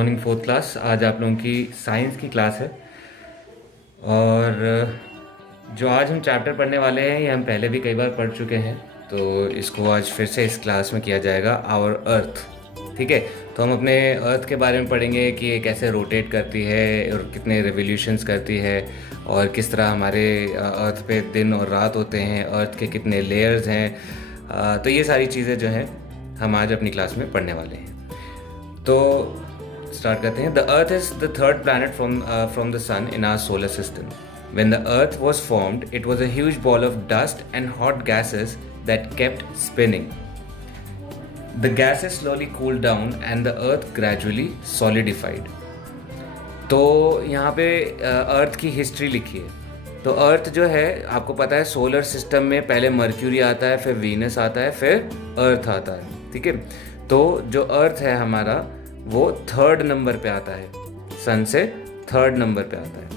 Morning fourth class. आज आप लोगों की साइंस की क्लास है और जो आज हम चैप्टर पढ़ने वाले हैं ये हम पहले भी कई बार पढ़ चुके हैं, तो इसको आज फिर से इस क्लास में किया जाएगा। आवर अर्थ, ठीक है। तो हम अपने अर्थ के बारे में पढ़ेंगे कि ये कैसे रोटेट करती है और कितने रिवोल्यूशंस करती है और किस तरह हमारे अर्थ पे दिन और रात होते हैं, अर्थ के कितने लेयर्स हैं। तो ये सारी चीज़ें जो हैं हम आज अपनी क्लास में पढ़ने वाले हैं। तो स्टार्ट करते हैं। The earth is the third planet from the sun in our solar system. When the earth was formed, it was a huge ball of dust and hot gases that kept spinning. The gases slowly cooled down and the earth gradually solidified. तो यहाँ पे अर्थ की history लिखी है। तो अर्थ जो है आपको पता है सोलर सिस्टम में पहले मर्क्यूरी आता है, फिर वीनस आता है, फिर अर्थ आता है, ठीक है। तो जो अर्थ है हमारा वो थर्ड नंबर पे आता है, सन से थर्ड नंबर पे आता है।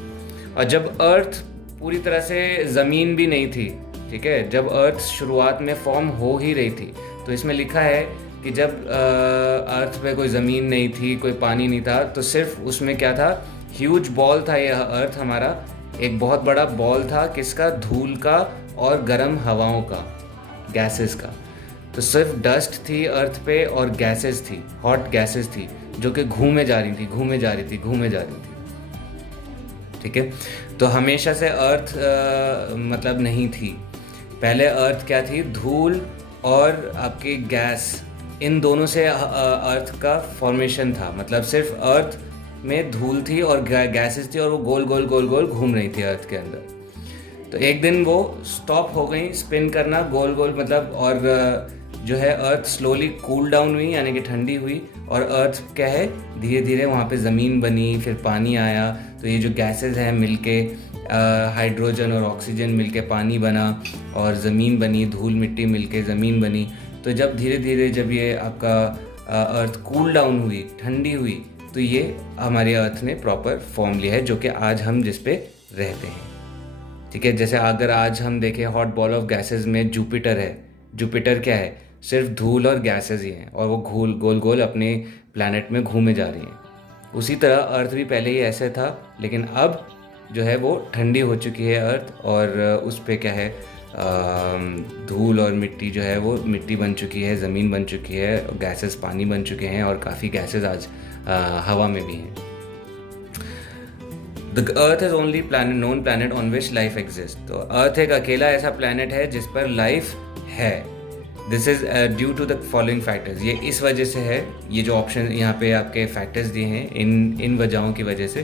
और जब अर्थ पूरी तरह से ज़मीन भी नहीं थी, ठीक है, जब अर्थ शुरुआत में फॉर्म हो ही रही थी, तो इसमें लिखा है कि जब अर्थ पे कोई ज़मीन नहीं थी, कोई पानी नहीं था, तो सिर्फ उसमें क्या था, ह्यूज बॉल था यह अर्थ हमारा, एक बहुत बड़ा बॉल था, किसका, धूल का और गर्म हवाओं का, गैसेस का। तो सिर्फ डस्ट थी अर्थ पे और गैसेस थी, हॉट गैसेस थी जो कि घूमे जा रही थी, ठीक है। तो हमेशा से अर्थ मतलब नहीं थी। पहले अर्थ क्या थी, धूल और आपकी गैस, इन दोनों से अर्थ का फॉर्मेशन था। मतलब सिर्फ अर्थ में धूल थी और गैसेस थी और वो गोल गोल गोल गोल घूम रही थी अर्थ के अंदर। तो एक दिन वो स्टॉप हो गई स्पिन करना गोल गोल, मतलब, और जो है अर्थ स्लोली कूल डाउन हुई, यानी कि ठंडी हुई, और अर्थ क्या है, धीरे धीरे वहाँ पे ज़मीन बनी, फिर पानी आया। तो ये जो गैसेस हैं मिलके, हाइड्रोजन और ऑक्सीजन मिलके पानी बना और ज़मीन बनी, धूल मिट्टी मिलके ज़मीन बनी। तो जब धीरे धीरे जब ये आपका अर्थ कूल डाउन हुई, ठंडी हुई, तो ये हमारे अर्थ ने प्रॉपर फॉर्म लिया है जो कि आज हम जिस पे रहते हैं, ठीक है। जैसे अगर आज हम देखें हॉट बॉल ऑफ गैसेस में जुपिटर है। जुपिटर क्या है, सिर्फ धूल और गैसेस ही हैं और वो गोल गोल अपने प्लैनेट में घूमे जा रही हैं। उसी तरह अर्थ भी पहले ही ऐसे था, लेकिन अब जो है वो ठंडी हो चुकी है अर्थ, और उस पे क्या है, धूल और मिट्टी जो है वो मिट्टी बन चुकी है, ज़मीन बन चुकी है, गैसेस पानी बन चुके हैं और काफ़ी गैसेस आज हवा में भी हैं। The Earth is only known planet on which life exists. तो अर्थ एक अकेला ऐसा प्लैनेट है जिस पर लाइफ है। This is due to the following factors. ये इस वजह से है, ये जो ऑप्शन यहाँ पे आपके फैक्टर्स दिए हैं, इन वजहों की वजह से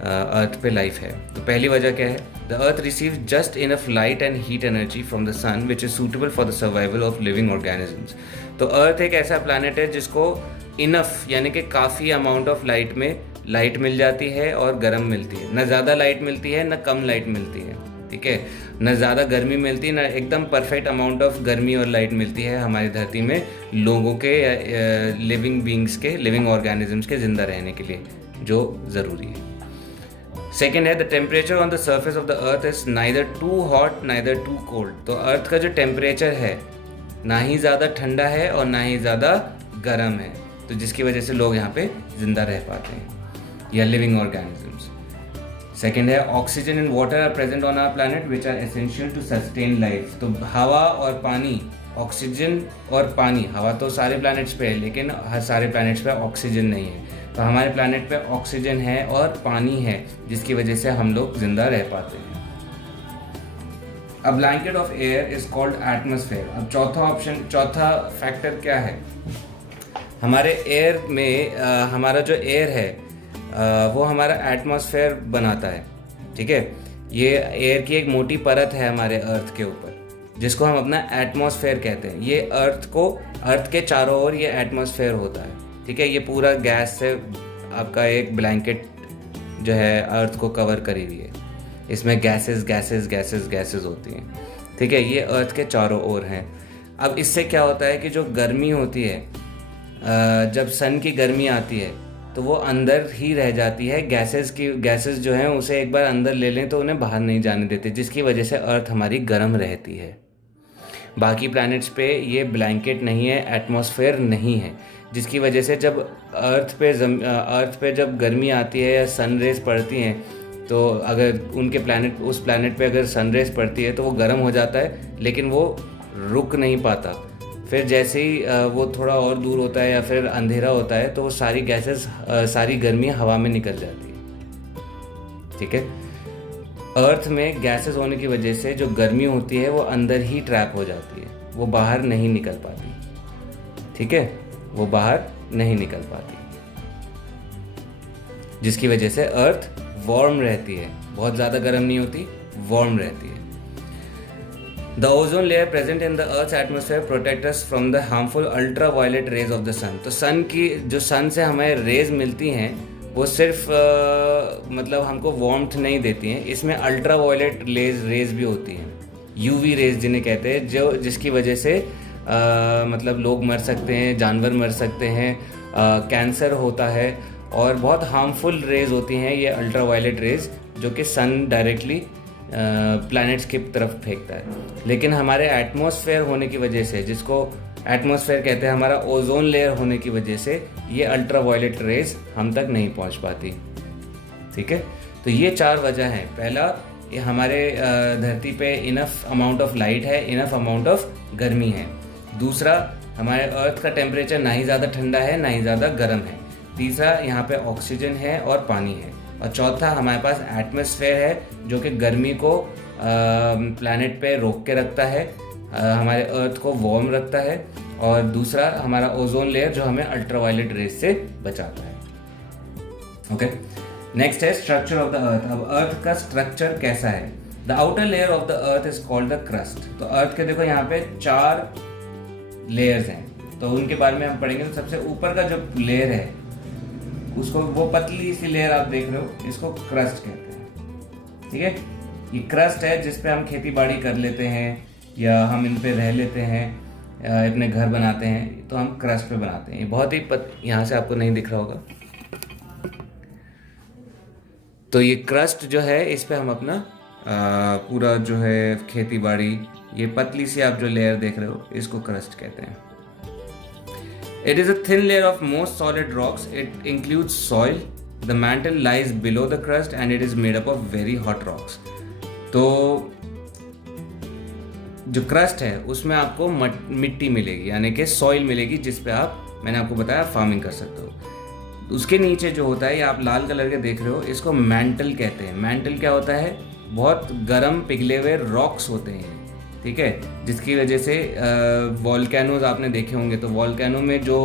अर्थ पे लाइफ है। तो पहली वजह क्या है, the earth receives just enough light and heat energy from the sun which is suitable for the survival of living organisms. तो अर्थ एक ऐसा प्लैनेट है जिसको इनफ यानी कि काफ़ी अमाउंट ऑफ लाइट में लाइट मिल जाती है और गर्म मिलती है। न ज़्यादा लाइट मिलती है न कम लाइट मिलती है, ठीक है। न ज़्यादा गर्मी मिलती है, न एकदम परफेक्ट अमाउंट ऑफ गर्मी और लाइट मिलती है हमारी धरती में लोगों के, लिविंग बींग्स के, लिविंग ऑर्गेनिजम्स के ज़िंदा रहने के लिए जो ज़रूरी है। सेकेंड है, the temperature on the surface of the earth is neither too hot neither too cold. तो अर्थ का जो टेम्परेचर है ना ही ज़्यादा ठंडा है और ना ही ज़्यादा गर्म है, तो जिसकी वजह से लोग यहाँ पे ज़िंदा रह पाते हैं या लिविंग ऑर्गेनिजम्स। सेकेंड है, oxygen and water are present on our planet which are essential to sustain life. तो हवा और पानी, ऑक्सीजन और पानी, हवा तो सारे प्लैनेट्स पे है लेकिन हर सारे प्लैनेट्स पे ऑक्सीजन नहीं है। तो हमारे प्लैनेट पे ऑक्सीजन है और पानी है जिसकी वजह से हम लोग जिंदा रह पाते हैं। A blanket of air is called atmosphere. अब चौथा फैक्टर क्या है, हमारे एयर में हमारा जो एयर है वो हमारा एटमॉस्फेयर बनाता है, ठीक है। ये एयर की एक मोटी परत है हमारे अर्थ के ऊपर जिसको हम अपना एटमॉस्फेयर कहते हैं। ये अर्थ के चारों ओर ये एटमॉस्फेयर होता है, ठीक है। ये पूरा गैस से आपका एक ब्लैंकेट जो है अर्थ को कवर करी हुई है। इसमें गैसेस गैसेस गैसेस गैसेस होती हैं, ठीक है। ये अर्थ के चारों ओर हैं। अब इससे क्या होता है कि जो गर्मी होती है, जब सन की गर्मी आती है तो वो अंदर ही रह जाती है। गैसेस जो हैं उसे एक बार अंदर ले लें तो उन्हें बाहर नहीं जाने देते, जिसकी वजह से अर्थ हमारी गर्म रहती है। बाकी प्लैनेट्स पे ये ब्लैंकेट नहीं है, एटमॉस्फेयर नहीं है, जिसकी वजह से जब अर्थ पे जब गर्मी आती है या सन रेज पड़ती हैं, तो अगर उस प्लैनेट पे अगर सन रेज पड़ती है तो वो गर्म हो जाता है, लेकिन वो रुक नहीं पाता। फिर जैसे ही वो थोड़ा और दूर होता है या फिर अंधेरा होता है तो वो सारी गैसेस, सारी गर्मी हवा में निकल जाती है। ठीक है, अर्थ में गैसेस होने की वजह से जो गर्मी होती है वो अंदर ही ट्रैप हो जाती है, वो बाहर नहीं निकल पाती। ठीक है, वो बाहर नहीं निकल पाती, जिसकी वजह से अर्थ वार्म रहती है, बहुत ज़्यादा गर्म नहीं होती, वार्म रहती है। The ozone layer present in the Earth's atmosphere protect us from the harmful ultraviolet rays of the sun। तो सन से हमें रेज मिलती हैं वो सिर्फ मतलब हमको वार्मथ नहीं देती हैं, इसमें अल्ट्रावायलेट रेज भी होती हैं, यूवी रेज जिन्हें कहते हैं, जिसकी वजह से मतलब लोग मर सकते हैं, जानवर मर सकते हैं, कैंसर होता है, और बहुत हार्मफुल रेज होती हैं ये अल्ट्रावायलेट रेज, जो कि सन डायरेक्टली प्लैनेट्स की तरफ फेंकता है। लेकिन हमारे एटमॉस्फेयर होने की वजह से, जिसको एटमॉस्फेयर कहते हैं, हमारा ओजोन लेयर होने की वजह से ये अल्ट्रावायलेट रेज हम तक नहीं पहुंच पाती। ठीक है, तो ये 4 वजह हैं। पहला, ये हमारे धरती पे इनफ अमाउंट ऑफ लाइट है, इनफ अमाउंट ऑफ गर्मी है। दूसरा, हमारे अर्थ का टेम्परेचर ना ही ज़्यादा ठंडा है ना ही ज़्यादा गर्म है। तीसरा, यहाँ पे ऑक्सीजन है और पानी है। और चौथा, हमारे पास एटमॉस्फेयर है जो कि गर्मी को प्लैनेट पे रोक के रखता है, हमारे अर्थ को वार्म रखता है। और दूसरा, हमारा ओजोन लेयर जो हमें अल्ट्रावायलेट रेज से बचाता है। ओके, नेक्स्ट है स्ट्रक्चर ऑफ द अर्थ। अब अर्थ का स्ट्रक्चर कैसा है? The outer layer of the earth is called the crust. तो अर्थ के देखो यहाँ पे 4 लेयर्स हैं, तो उनके बारे में हम पढ़ेंगे। तो सबसे ऊपर का जो लेयर है उसको, वो पतली सी लेयर आप देख रहे हो, इसको क्रस्ट कहते हैं। ठीक है, ये क्रस्ट है जिस पे हम खेती बाड़ी कर लेते हैं या हम इन पे रह लेते हैं, अपने घर बनाते हैं, तो हम क्रस्ट पे बनाते हैं। ये बहुत ही यहाँ से आपको नहीं दिख रहा होगा, तो ये क्रस्ट जो है, इस पे हम अपना पूरा जो है खेती बाड़ी, ये पतली सी आप जो लेयर देख रहे हो, इसको क्रस्ट कहते हैं। It is a thin layer of most solid rocks. It includes soil. The mantle lies below the crust and it is made up of very hot rocks. तो जो क्रस्ट है उसमें आपको मिट्टी मिलेगी, यानी कि सॉइल मिलेगी, जिस पे मैंने आपको बताया, फार्मिंग कर सकते हो। उसके नीचे जो होता है, ये आप लाल कलर के देख रहे हो, इसको मैंटल कहते हैं। मैंटल क्या होता है? बहुत गर्म पिघले हुए रॉक्स होते हैं। ठीक है, जिसकी वजह से वॉल्केनोज आपने देखे होंगे, तो वॉल्केनो में जो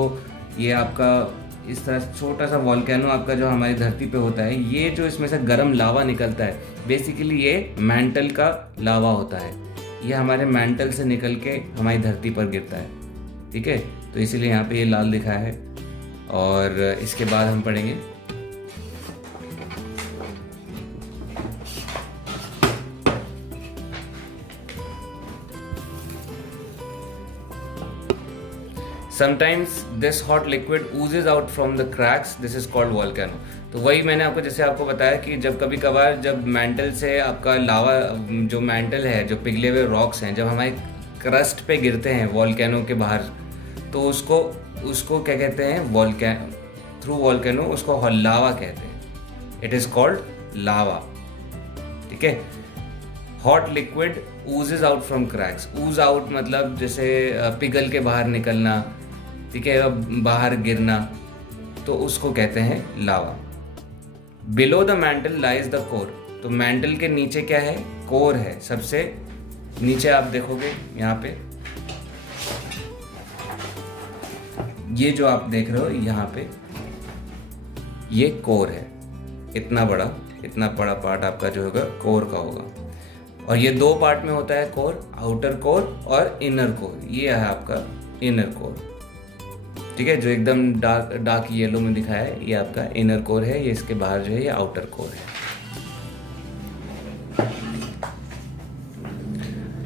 ये आपका इस तरह छोटा सा वॉल्केनो आपका जो हमारी धरती पे होता है, ये जो इसमें से गर्म लावा निकलता है, बेसिकली ये मैंटल का लावा होता है। ये हमारे मैंटल से निकल के हमारी धरती पर गिरता है। ठीक है, तो इसीलिए यहाँ पे ये लाल दिखा है। और इसके बाद हम पढ़ेंगे Sometimes this hot liquid oozes out from the cracks. This is called volcano. तो वही मैंने आपको बताया कि जब कभी कभार जब मैंटल से आपका लावा, जो मैंटल है, जो पिघले हुए रॉक्स हैं, जब हमारे क्रस्ट पे गिरते हैं वॉल्केनो के बाहर, तो उसको क्या कहते हैं? थ्रू वॉल्केनो उसको लावा कहते हैं। इट इज़ कॉल्ड लावा। ठीक है, hot liquid oozes out from cracks। ooze out मतलब जैसे पिघल के बाहर निकलना, ठीक है, बाहर गिरना, तो उसको कहते हैं lava. Below the mantle lies the core. तो मैंटल के नीचे क्या है? कोर है। सबसे नीचे आप देखोगे यहाँ पे, ये जो आप देख रहे हो यहाँ पे, ये कोर है। इतना बड़ा पार्ट आपका जो होगा कोर का होगा। और ये 2 पार्ट में होता है कोर, आउटर कोर और इनर कोर। ये है आपका इनर कोर। ठीक है, जो एकदम डार्क येलो में दिखाया है, ये आपका इनर कोर है। ये इसके बाहर जो है ये आउटर कोर है।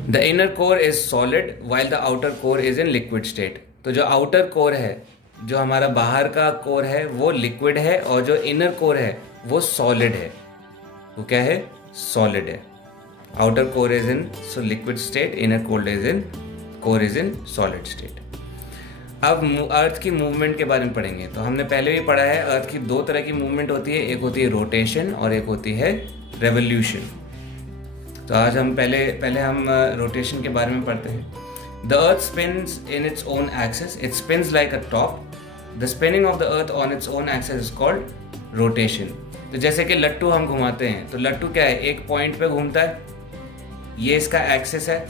The inner core is solid while the outer core is in liquid state. तो जो आउटर कोर है, जो हमारा बाहर का कोर है, वो लिक्विड है, और जो इनर कोर है वो सॉलिड है। वो क्या है? सॉलिड है। Outer core is in liquid state, inner core is in core is in solid state. अब अर्थ की मूवमेंट के बारे में पढ़ेंगे। तो हमने पहले भी पढ़ा है अर्थ की दो तरह की मूवमेंट होती है, एक होती है रोटेशन और एक होती है रेवोल्यूशन। तो आज हम पहले हम रोटेशन के बारे में पढ़ते हैं। The earth spins in its own axis, it spins like a top. The spinning of the earth on its own axis is called rotation. तो जैसे कि लट्टू हम घुमाते हैं, तो लट्टू क्या है, एक पॉइंट पे घूमता है, ये इसका एक्सिस है।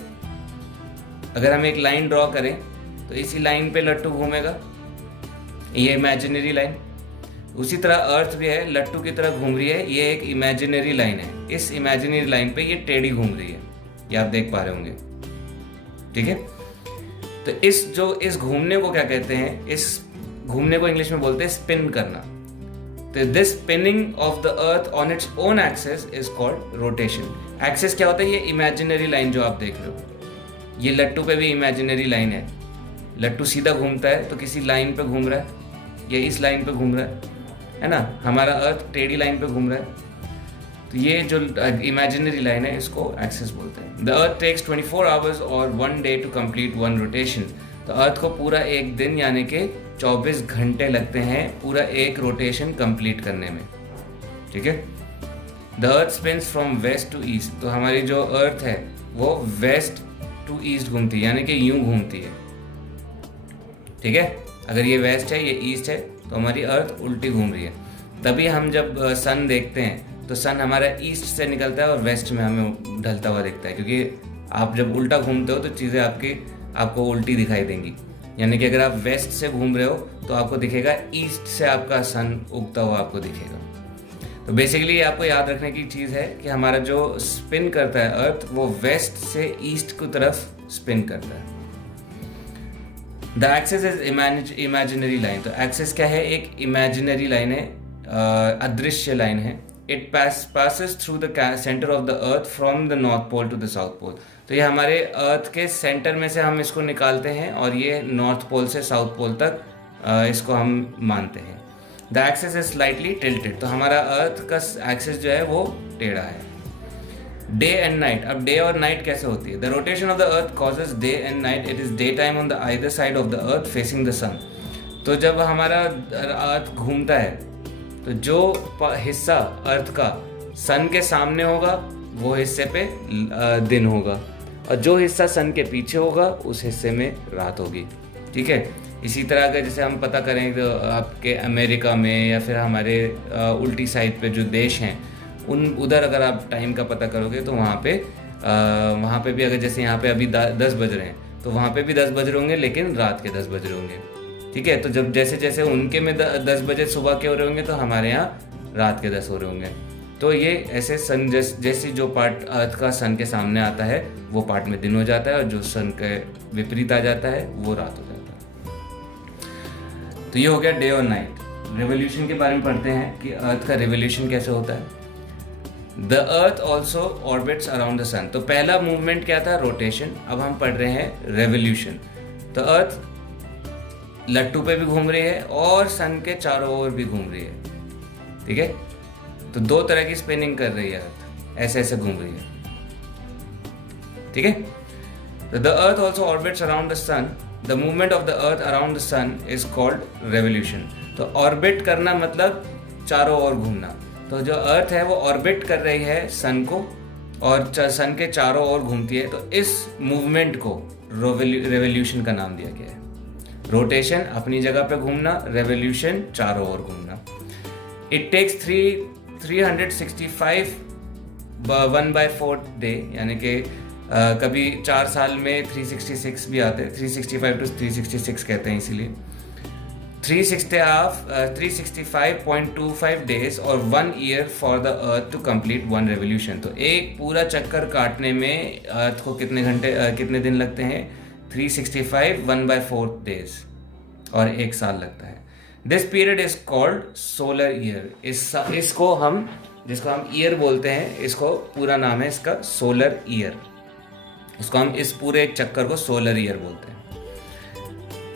अगर हम एक लाइन ड्रॉ करें तो इसी लाइन पे लट्टू घूमेगा, ये इमेजिनरी लाइन। उसी तरह अर्थ भी है, लट्टू की तरह घूम रही है, ये एक इमेजिनरी लाइन है। इस इमेजिनरी लाइन पे ये टेढ़ी घूम रही है, ये आप देख पा रहे होंगे, ठीक है। तो इस घूमने को क्या कहते हैं, इस घूमने को इंग्लिश में बोलते हैं स्पिन करना। तो this spinning of the earth on its own axis is called rotation. Axis क्या होता है, ये इमेजिनरी लाइन जो आप देख रहे हो, ये लट्टू पे भी इमेजिनरी लाइन है। लट्टू सीधा घूमता है तो किसी लाइन पे घूम रहा है, ये इस लाइन पे घूम रहा है ना। हमारा अर्थ टेढ़ी लाइन पे घूम रहा है, तो ये जो इमेजिनरी लाइन है इसको एक्सिस बोलते हैं। द अर्थ टेक्स 24 आवर्स और 1 डे टू कंप्लीट 1 रोटेशन। तो अर्थ को पूरा एक दिन यानी कि 24 घंटे लगते हैं पूरा एक रोटेशन कंप्लीट करने में, ठीक है। The earth spins from west to east. तो हमारी जो अर्थ है वो वेस्ट टू ईस्ट घूमती है, यानी कि यूं घूमती है, ठीक है। अगर ये वेस्ट है, ये ईस्ट है, तो हमारी अर्थ उल्टी घूम रही है। तभी हम जब सन देखते हैं तो सन हमारा ईस्ट से निकलता है और वेस्ट में हमें ढलता हुआ दिखता है, क्योंकि आप जब उल्टा घूमते हो तो चीज़ें आपको उल्टी दिखाई देंगी। यानी कि अगर आप वेस्ट से घूम रहे हो तो आपको दिखेगा ईस्ट से आपका सन उगता हुआ आपको दिखेगा। तो बेसिकली ये आपको याद रखने की चीज़ है कि हमारा जो स्पिन करता है अर्थ, वो वेस्ट से ईस्ट की तरफ स्पिन करता है। The axis is imaginary line. तो एक्सिस क्या है, एक इमेजिनरी लाइन है, अदृश्य लाइन है। It passes through the centre of the earth from the north pole to the south pole. तो ये हमारे अर्थ के सेंटर में से हम इसको निकालते हैं और ये नॉर्थ पोल से साउथ पोल तक इसको हम मानते हैं। The axis is slightly tilted. तो हमारा अर्थ का एक्सिस जो है वो टेढ़ा है। Day and night. अब डे और नाइट कैसे होती है। The rotation of the earth causes day and night. It is day time on the either side of the earth facing the sun. तो जब हमारा अर्थ घूमता है तो जो हिस्सा अर्थ का सन के सामने होगा वो हिस्से पे दिन होगा, और जो हिस्सा सन के पीछे होगा उस हिस्से में रात होगी, ठीक है। इसी तरह अगर जैसे हम पता करें तो आपके अमेरिका में या फिर हमारे उल्टी साइड पे जो देश हैं उधर अगर आप टाइम का पता करोगे तो वहाँ पे भी अगर जैसे यहाँ पे अभी 10 बज रहे हैं तो वहाँ पे भी 10 बज रहे होंगे, लेकिन रात के 10 बज रहे होंगे, ठीक है। तो जब जैसे जैसे उनके में 10 बजे सुबह के हो रहे होंगे तो हमारे यहाँ रात के 10 हो रहे होंगे। तो ये ऐसे सन जैसी जो पार्ट अर्थ का सन के सामने आता है वो पार्ट में दिन हो जाता है, और जो सन के विपरीत आ जाता है वो रात हो जाता है। तो ये हो गया डे और नाइट। रिवोल्यूशन के बारे में पढ़ते हैं कि अर्थ का रिवोल्यूशन कैसे होता है। The earth also orbits around the sun. तो पहला मूवमेंट क्या था, रोटेशन। अब हम पढ़ रहे हैं रेवोल्यूशन। तो अर्थ लट्टू पे भी घूम रही है और सन के चारों ओर भी घूम रही है, ठीक है। तो दो तरह की स्पिनिंग कर रही है अर्थ, ऐसे ऐसे घूम रही है, ठीक है। तो the earth also orbits around the sun. The movement of the earth around the sun is called revolution. तो ऑर्बिट करना मतलब चारों ओर घूमना। तो जो अर्थ है वो ऑर्बिट कर रही है सन को और सन के चारों ओर घूमती है, तो इस मूवमेंट को रेवोल्यूशन का नाम दिया गया है। रोटेशन अपनी जगह पे घूमना, रेवोल्यूशन चारों ओर घूमना। इट टेक्स 365 1/4 डे, यानी कि कभी 4 साल में 366 भी आते हैं, 365 to 366 कहते हैं इसीलिए। 365.25 days और 1 year for the earth to complete 1 revolution. तो एक पूरा चक्कर काटने में अर्थ को कितने दिन लगते हैं, 365 1/4 days और 1 साल लगता है। This period is called solar year. जिसको हम ईयर बोलते हैं, इसको पूरा नाम है इसका सोलर ईयर। इसको हम इस पूरे एक चक्कर को सोलर ईयर बोलते हैं।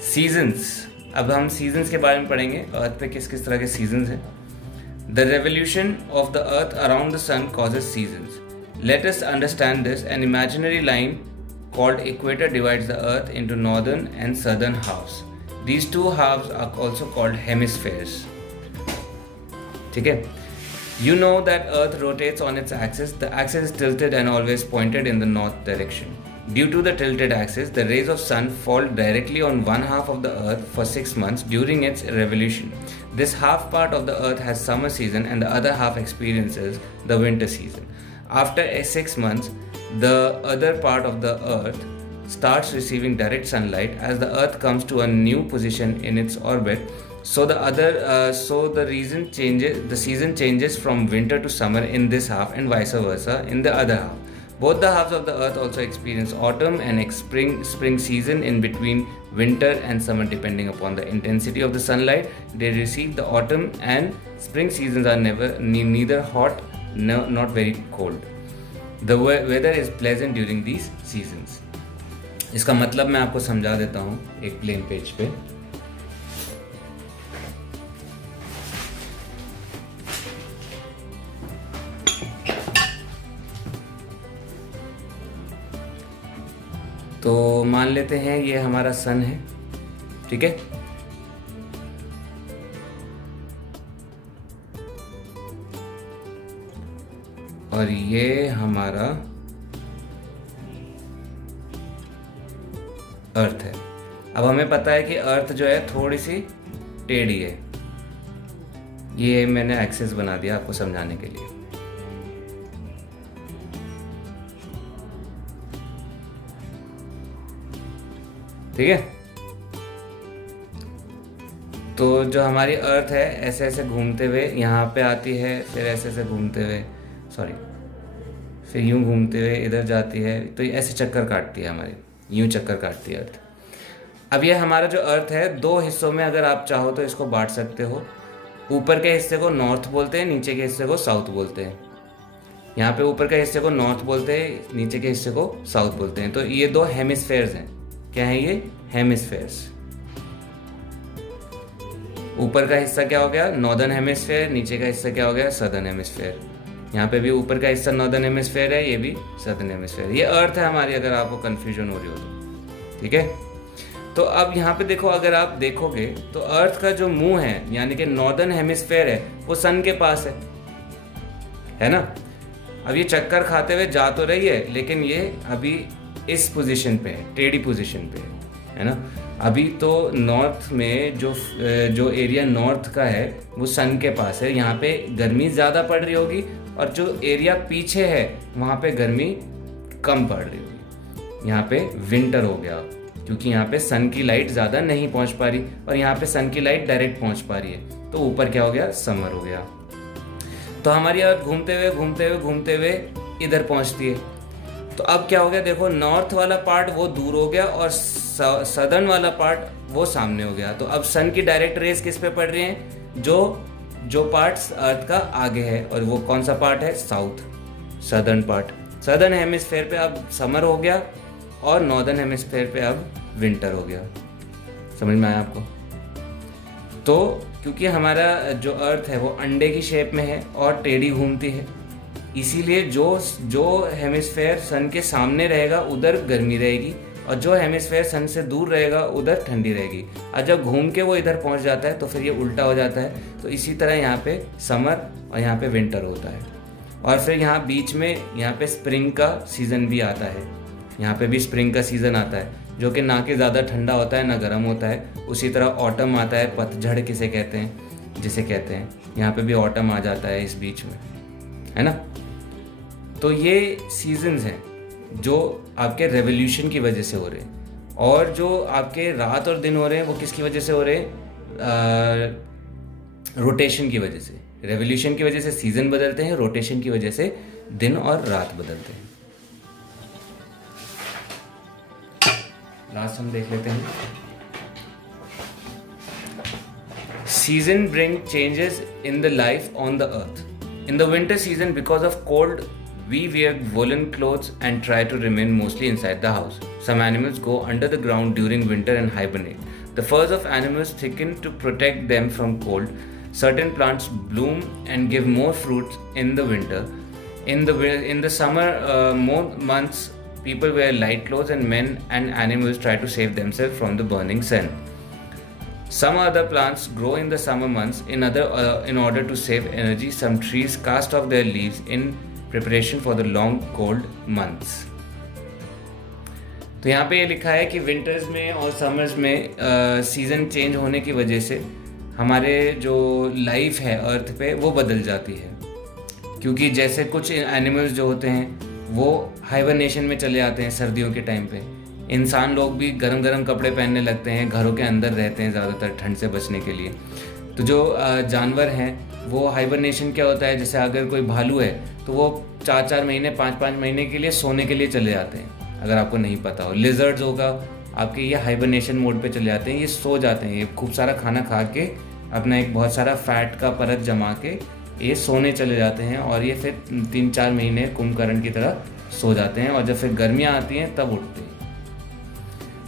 सीजन्स। अब हम सीजन्स के बारे में पढ़ेंगे, अर्थ पे किस किस तरह के सीजन्स हैं। The revolution of the earth around the sun causes seasons. Let us understand this. An imaginary line called equator divides the earth into northern and southern halves. These two halves are also called hemispheres. ठीक है? You know that earth rotates on its axis. The axis is tilted and always pointed in the north direction. Due to the tilted axis, the rays of sun fall directly on one half of the earth for 6 months during its revolution. This half part of the earth has summer season and the other half experiences the winter season. After 6 months, the other part of the earth starts receiving direct sunlight as the earth comes to a new position in its orbit. So the season changes from winter to summer in this half and vice versa in the other half. Both the halves of the earth also experience autumn and spring season in between winter and summer depending upon the intensity of the sunlight. They receive the autumn and spring seasons are neither hot nor not very cold. The weather is pleasant during these seasons. इसका मतलब मैं आपको समझा देता हूँ एक plane page पे. तो मान लेते हैं ये हमारा सन है, ठीक है. और ये हमारा अर्थ है. अब हमें पता है कि अर्थ जो है थोड़ी सी टेढ़ी है. ये मैंने एक्सेस बना दिया आपको समझाने के लिए. ठीक है. तो जो हमारी अर्थ है ऐसे ऐसे घूमते हुए यहाँ पे आती है, फिर ऐसे ऐसे घूमते हुए फिर यूं घूमते हुए इधर जाती है. तो ये ऐसे चक्कर काटती है हमारी, यूं चक्कर काटती है अर्थ. अब ये हमारा जो अर्थ है दो हिस्सों में अगर आप चाहो तो इसको बांट सकते हो. ऊपर के हिस्से को नॉर्थ बोलते हैं, नीचे के हिस्से को साउथ बोलते हैं. यहाँ पे ऊपर के हिस्से को नॉर्थ बोलते हैं, नीचे के हिस्से को साउथ बोलते हैं. तो ये दो हेमिस्फेयर्स हैं. क्या है ये? हेमिस्फेयर्स. ऊपर का हिस्सा क्या हो गया? Northern hemisphere. नीचे का हिस्सा क्या हो गया? Southern hemisphere. यहाँ पे भी ऊपर का हिस्सा नॉर्दर्न हेमिस्फेयर है, ये भी सदर्न हेमिस्फेयर. ये अर्थ है हमारी, अगर आपको कंफ्यूजन हो रही हो तो. ठीक है. तो अब यहाँ पे देखो, अगर आप देखोगे तो अर्थ का जो मुंह है यानी कि नॉर्दर्न हेमिस्फेयर है वो सन के पास है ना. अब ये चक्कर खाते हुए जा तो रही है लेकिन ये अभी इस पोजीशन पे है, टेढ़ी पोजीशन पे है ना. अभी तो नॉर्थ में जो एरिया नॉर्थ का है वो सन के पास है. यहाँ पे गर्मी ज़्यादा पड़ रही होगी और जो एरिया पीछे है वहाँ पे गर्मी कम पड़ रही होगी. यहाँ पे विंटर हो गया क्योंकि यहाँ पे सन की लाइट ज़्यादा नहीं पहुँच पा रही और यहाँ पे सन की लाइट डायरेक्ट पहुँच पा रही है. तो ऊपर क्या हो गया? समर हो गया. तो हमारी अर्थ घूमते हुए इधर पहुँचती है. तो अब क्या हो गया? देखो, नॉर्थ वाला पार्ट वो दूर हो गया और सदर्न वाला पार्ट वो सामने हो गया. तो अब सन की डायरेक्ट रेस किस पे पड़ रही हैं? जो पार्ट अर्थ का आगे है. और वो कौन सा पार्ट है? South, southern part. Southern hemisphere पे अब समर हो गया और नॉर्दर्न हेमिस्फेयर पे अब विंटर हो गया. समझ में आया आपको? तो क्योंकि हमारा जो अर्थ है वो अंडे की शेप में है और टेढ़ी घूमती है, इसीलिए जो हेमिस्फेयर सन के सामने रहेगा उधर गर्मी रहेगी और जो हेमिस्फेयर सन से दूर रहेगा उधर ठंडी रहेगी. और जब घूम के वो इधर पहुंच जाता है तो फिर ये उल्टा हो जाता है. तो इसी तरह यहाँ पे समर और यहाँ पे विंटर होता है. और फिर यहाँ बीच में यहाँ पे स्प्रिंग का सीज़न भी आता है. यहाँ पे भी स्प्रिंग का सीज़न आता है जो कि ना कि ज़्यादा ठंडा होता है ना गर्म होता है. उसी तरह ऑटम आता है, पतझड़ जिसे कहते हैं. यहाँ पे भी ऑटम आ जाता है इस बीच में, है ना. तो ये सीजन्स हैं जो आपके रेवोल्यूशन की वजह से हो रहे हैं. और जो आपके रात और दिन हो रहे हैं वो किसकी वजह से हो रहे हैं? रोटेशन की वजह से. रेवोल्यूशन की वजह से सीजन बदलते हैं, रोटेशन की वजह से दिन और रात बदलते हैं. लास्ट हम देख लेते हैं. Season bring changes in the life on the earth. In the winter season, because of cold, we wear woolen clothes and try to remain mostly inside the house. Some animals go under the ground during winter and hibernate. The furs of animals thicken to protect them from cold. Certain plants bloom and give more fruits in the winter. In the summer months, people wear light clothes and men and animals try to save themselves from the burning sun. Some other plants grow in the summer months. In order to save energy, some trees cast off their leaves in preparation for the long cold months. तो यहाँ पे ये लिखा है कि winters में और summers में सीज़न चेंज होने की वजह से हमारे जो लाइफ है अर्थ पे वो बदल जाती है, क्योंकि जैसे कुछ एनिमल्स जो होते हैं वो हाइबरनेशन में चले जाते हैं सर्दियों के टाइम पे। इंसान लोग भी गरम गरम कपड़े पहनने लगते हैं, घरों के अंदर रहते हैं ज़्यादातर ठंड से बचने के लिए। तो जो जानवर हैं वो हाइबरनेशन क्या होता है, जैसे अगर कोई भालू है तो वो 4-4 महीने 5-5 महीने के लिए सोने के लिए चले जाते हैं, अगर आपको नहीं पता हो। लिजर्ड्स होगा आपके, ये हाइबरनेशन मोड पे चले जाते हैं, ये सो जाते हैं, ये खूब सारा खाना खा के अपना एक बहुत सारा फैट का परत जमा के ये सोने चले जाते हैं और ये फिर 3-4 महीने कुंभकर्ण की तरह सो जाते हैं, और जब फिर गर्मियाँ आती हैं तब उठते हैं।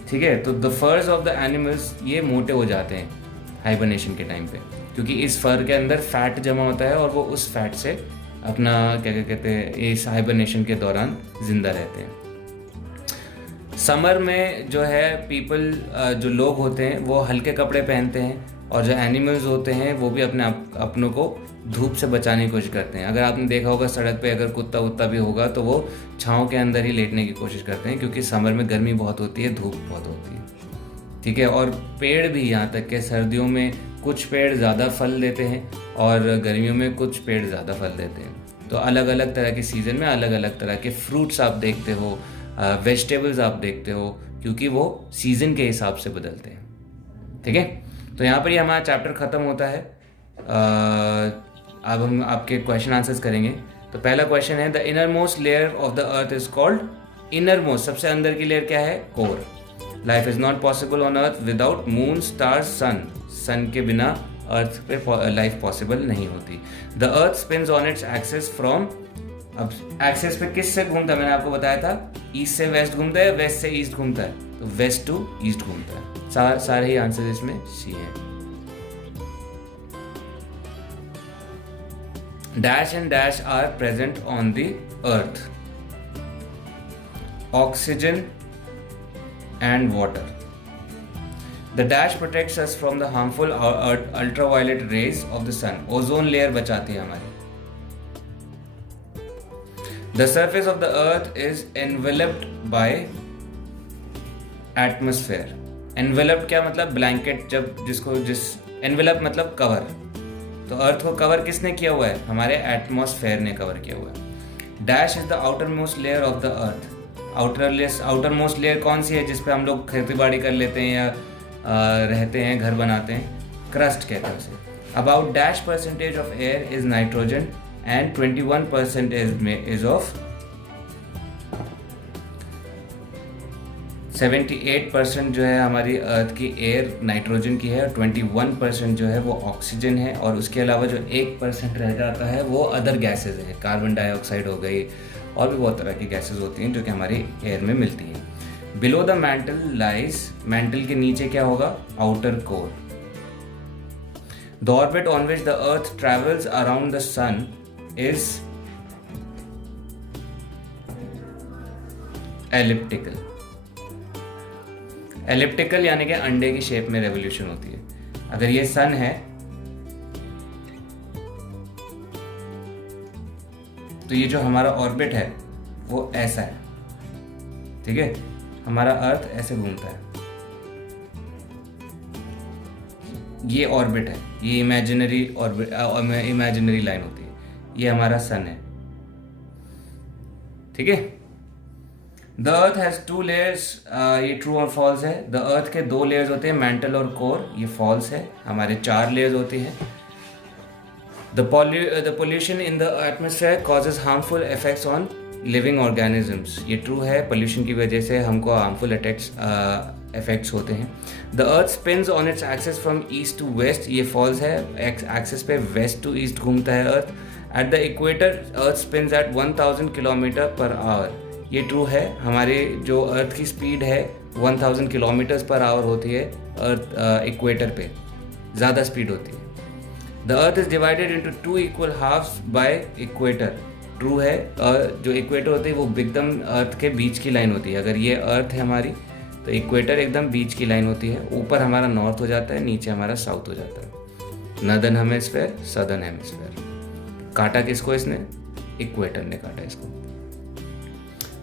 ठीक है, तो द फर्स ऑफ द एनिमल्स ये मोटे हो जाते हैं हाइबरनेशन के टाइम पे, क्योंकि इस फर के अंदर फैट जमा होता है और वो उस फैट से अपना क्या कहते हैं इस हाइबरनेशन के दौरान जिंदा रहते हैं। समर में जो है पीपल जो लोग होते हैं वो हल्के कपड़े पहनते हैं, और जो एनिमल्स होते हैं वो भी अपनों को धूप से बचाने की कोशिश करते हैं। अगर आपने देखा होगा सड़क पे अगर कुत्ता वुत्ता भी होगा तो वो छाँव के अंदर ही लेटने की कोशिश करते हैं, क्योंकि समर में गर्मी बहुत होती है, धूप बहुत होती है। ठीक है, और पेड़ भी यहाँ तक के सर्दियों में कुछ पेड़ ज़्यादा फल देते हैं और गर्मियों में कुछ पेड़ ज़्यादा फल देते हैं। तो अलग अलग तरह के सीज़न में अलग अलग तरह के फ्रूट्स आप देखते हो, वेजिटेबल्स आप देखते हो, क्योंकि वो सीज़न के हिसाब से बदलते हैं। ठीक है, तो यहाँ पर ही हमारा चैप्टर ख़त्म होता है। अब हम आपके क्वेश्चन आंसर्स करेंगे। तो पहला क्वेश्चन है, the innermost layer of the earth is called, innermost सबसे अंदर की लेयर क्या है, core. Life is not possible on earth without moon stars sun, sun के बिना अर्थ पे लाइफ पॉसिबल नहीं होती। The earth spins on its axis from, अब एक्सिस पे किस से घूमता है, मैंने आपको बताया था ईस्ट से वेस्ट घूमता है, वेस्ट से ईस्ट घूमता है, तो वेस्ट टू ईस्ट घूमता है। सारे ही आंसर इसमें सी हैं। Dash and dash are present on the earth, oxygen and water. The dash protects us from the harmful ultraviolet rays of the sun, ozone layer बचाती है हमारी। The surface of the earth is enveloped by atmosphere. Enveloped क्या मतलब, blanket, जिस envelop मतलब cover, तो अर्थ को cover किसने किया हुआ है, हमारे एटमॉस्फेयर ने कवर किया हुआ है। Dash is the outer most layer of the earth, outer most layer कौन सी है जिसपे हम लोग खेती बाड़ी कर लेते हैं या रहते हैं, घर बनाते हैं, क्रस्ट कहते हैं उसे। About dash percentage of air is nitrogen and 21% is of 78% जो है हमारी अर्थ की एयर नाइट्रोजन की है, 21% जो है वो ऑक्सीजन है, और उसके अलावा जो 1% रह जाता है वो अदर गैसेज है, कार्बन डाइऑक्साइड हो गई, और भी बहुत तरह की गैसेज होती हैं जो कि हमारी एयर में मिलती हैं। Below the mantle lies, mantle के नीचे क्या होगा, outer core. The orbit on which the earth travels around the sun is elliptical. elliptical यानी कि अंडे की शेप में रेवोल्यूशन होती है। अगर ये सन है तो ये जो हमारा ऑर्बिट है वो ऐसा है, ठीक है, हमारा अर्थ ऐसे घूमता है, ये ऑर्बिट है, ये इमेजिनरी ऑर्बिट, इमेजिनरी लाइन होती है, ये हमारा सन है। ठीक है, द अर्थ हैज 2 लेयर्स, ये ट्रू और फॉल्स है। द अर्थ के 2 लेयर्स होते हैं, मेंटल और कोर, ये फॉल्स है। हमारे 4 लेयर्स होती हैं। The pollution in the atmosphere causes harmful effects on living organisms, ये ट्रू है, पोल्यूशन की वजह से हमको हार्मफुल इफेक्ट्स होते हैं। The earth spins on its axis from east to west, ये फॉल्स है, एक्सिस पे वेस्ट टू ईस्ट घूमता है earth. At the equator earth spins at 1000 kilometre per hour, ये ट्रू है, हमारे जो अर्थ की स्पीड है 1000 किलोमीटर्स पर आवर होती है, अर्थ इक्वेटर पे ज़्यादा स्पीड होती है। The earth is divided into 2 equal halves by equator, true है। जो इक्वेटर होती है वो एकदम अर्थ के बीच की लाइन होती है। अगर ये अर्थ है हमारी तो इक्वेटर एकदम बीच की लाइन होती है। ऊपर हमारा नॉर्थ हो जाता है, नीचे हमारा साउथ हो जाता है। Northern hemisphere, southern hemisphere. काटा किसको इसने? इक्वेटर ने काटा इसको।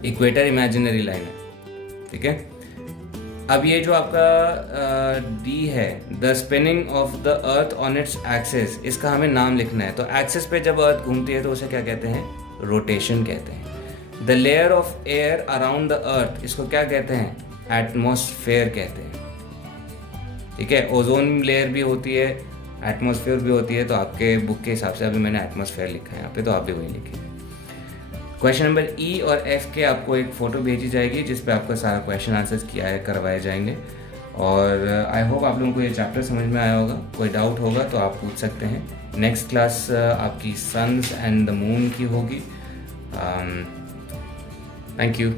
इक्वेटर इमेजिनरी लाइन है, ठीक है। अब ये जो आपका डी है, the spinning of the earth on its axis, इसका हमें नाम लिखना है। तो एक्सिस पे जब अर्थ घूमती है तो उसे क्या कहते हैं? रोटेशन कहते हैं। The layer of air around the earth, इसको क्या कहते हैं? एटमॉस्फेयर कहते हैं, ठीक है। ओजोन लेयर भी होती है, एटमॉस्फेयर भी होती है। तो आपके बुक के हिसाब से अभी मैंने एटमॉस्फेयर लिखा है यहाँ पे, तो आप भी वही लिखिए। क्वेश्चन नंबर ई और एफ के आपको एक फ़ोटो भेजी जाएगी जिस पे आपका सारा क्वेश्चन आंसर्स किया है करवाए जाएंगे। और आई होप आप लोगों को ये चैप्टर समझ में आया होगा। कोई डाउट होगा तो आप पूछ सकते हैं। नेक्स्ट क्लास आपकी सन्स एंड द मून की होगी। Thank you.